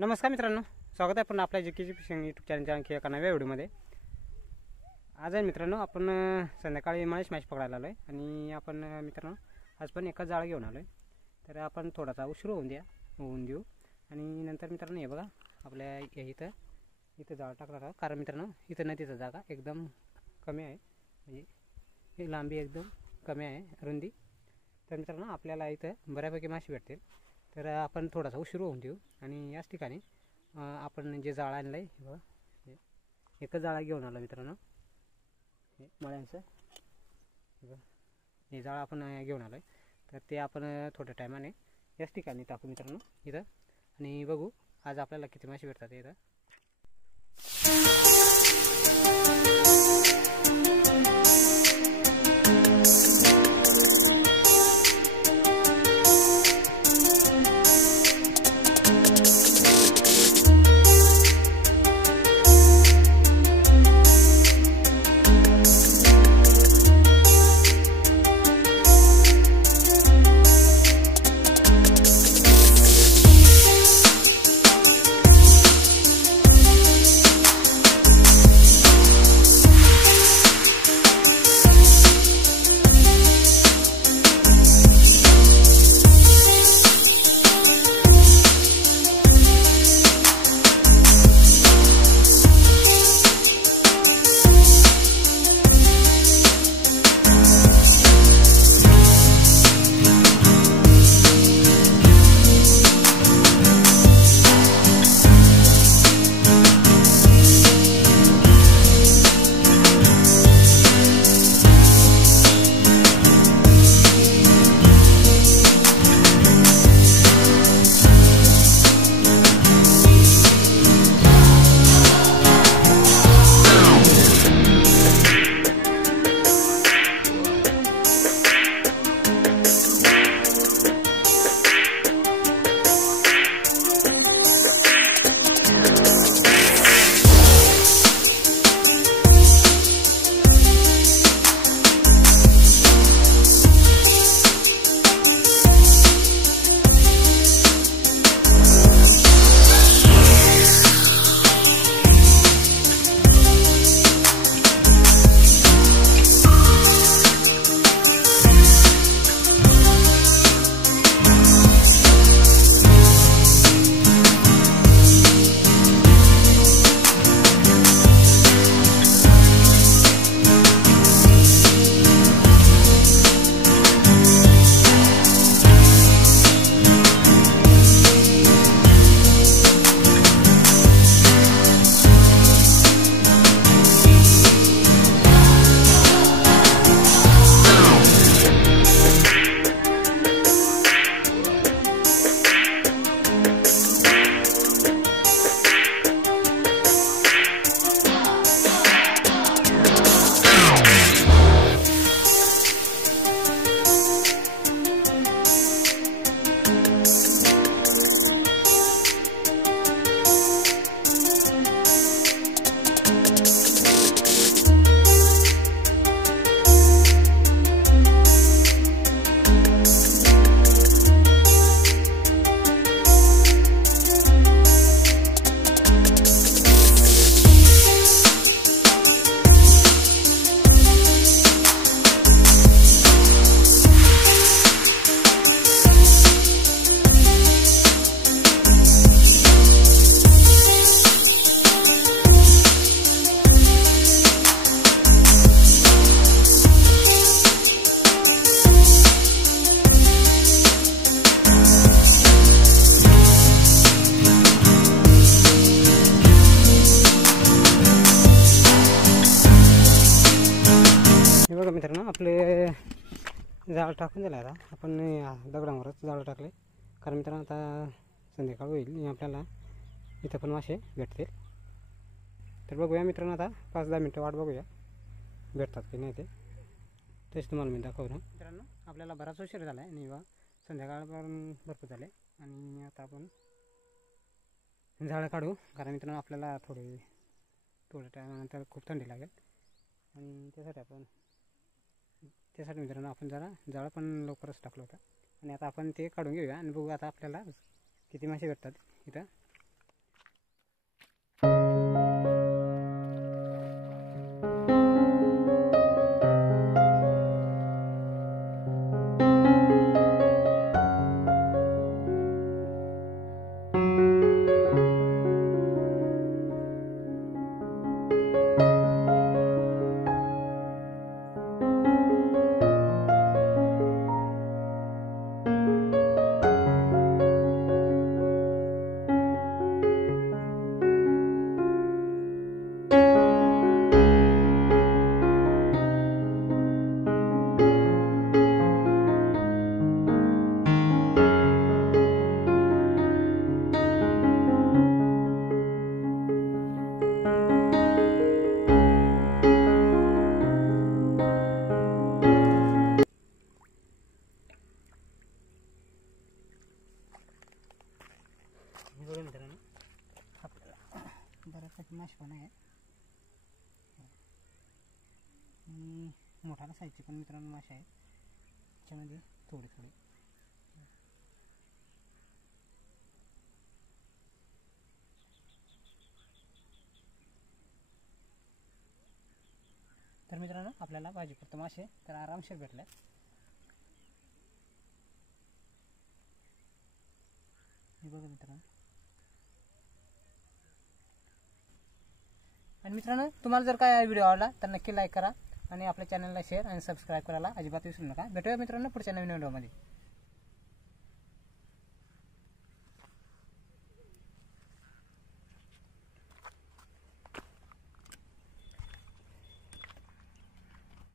नमस्कार मित्रांनो, स्वागत आहे पुन्हा आपल्या जीकेजी फिशिंग यूट्यूब चॅनलच्या आणखी एका नव्या व्हिडिओमध्ये। आज आहे मित्रांनो, आपण संध्याकाळी मॅच पकडायला आलो आहे आणि आपण मित्रांनो आज पण एकच जाळ घेऊन आलो आहे। तर आपण थोडासा उशीर होऊन देऊ आणि नंतर मित्रांनो हे बघा आपल्या इथं जाळ टाकला का, कारण मित्रांनो इथं नदीचा जागा एकदम कमी आहे, म्हणजे ही लांबी एकदम कमी आहे, रुंदी। तर मित्रांनो आपल्याला इथं बऱ्यापैकी मासे भेटतील। तर आपण थोडासा उशीर होऊन देऊ आणि याच ठिकाणी आपण जे जाळ आणलं आहे बघा, एकच जाळा घेऊन आलो मित्रांनो, हे मळ्यांचं हे जाळ आपण घेऊन आलो आहे। तर ते आपण थोड्या टायमाने याच ठिकाणी टाकू मित्रांनो इथं आणि बघू आज आपल्याला किती मासे भेटतात इथं। बघा मित्रांनो आपले जाळ टाकून दिला, आता आपण दगडावरच जाळ टाकले, कारण मित्रांनो आता संध्याकाळ होईल आणि आपल्याला इथं पण मासे भेटतील। तर बघूया मित्रांनो, आता 5-10 मिनटं वाट बघूया भेटतात की नाही ते, तेच तुम्हाला मी दाखवतो। मित्रांनो आपल्याला बराच उशीर झाला आहे आणि संध्याकाळ पण भरपूर झाले आणि आता आपण जाळ काढू, कारण मित्रांनो आपल्याला थोड्या टायमानंतर खूप थंडी लागेल आणि त्यासाठी मित्रांनो आपण जरा जाळ पण लवकरच टाकलं होतं आणि आता आपण ते काढून घेऊया आणि बघू आता आपल्याला किती मासे भेटतात इथं। बघा मित्रांनो आपल्याला बऱ्यापैकी मासे पण आहे आणि मोठ्या साईजचे पण मित्रांनो मासे आहेत त्याच्यामध्ये थोडे थोडे. तर मित्रांनो आपल्याला भाजीपुरतं मासे तर आरामशीर भेटले. हे बघा मित्रांनो. आणि मित्रांनो तुम्हाला जर काय व्हिडिओ आवडला तर नक्की लाईक करा आणि आपल्या चॅनलला शेअर आणि सबस्क्राईब करायला अजिबात विसरू नका. भेटूया मित्रांनो पुढच्या नवीन व्हिडिओमध्ये.